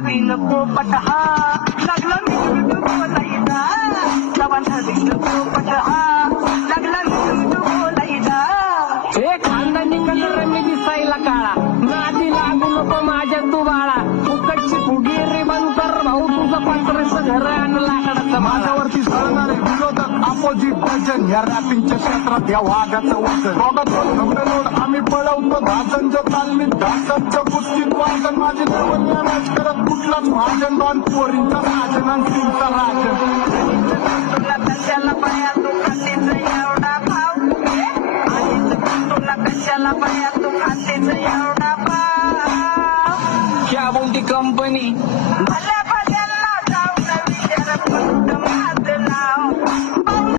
नवीन पोपट हा लागला मिठू बोलायचा नवा नवीन पोपट हा लागला मिठू बोलायचा हे खानदानी कलर मी दिसायला काळा नादी लागू नको माझ्या तू बाळा फुकटची फुगी रिबन कर भाऊ तुझं पात्रच घर आणि लाकडाचं माझ्यावरती सळणारे विरोधक अपोजिट डझन या रॅपिंगच्या क्षेत्रात या वाघाचं वचन रोड आम्ही पळवतो भाजनच्या तालमीत धासांच्या कुस्तीत वाजन माझी देवन्या राज करत कुठलाच भाजन डॉन पोरींचा राजन आणि तुमचा राजन तुला कशाला पाया तू खातेच एवढा भाव तुला कशाला पाया तू खातेच एवढा भाव क्या बोलती कंपनी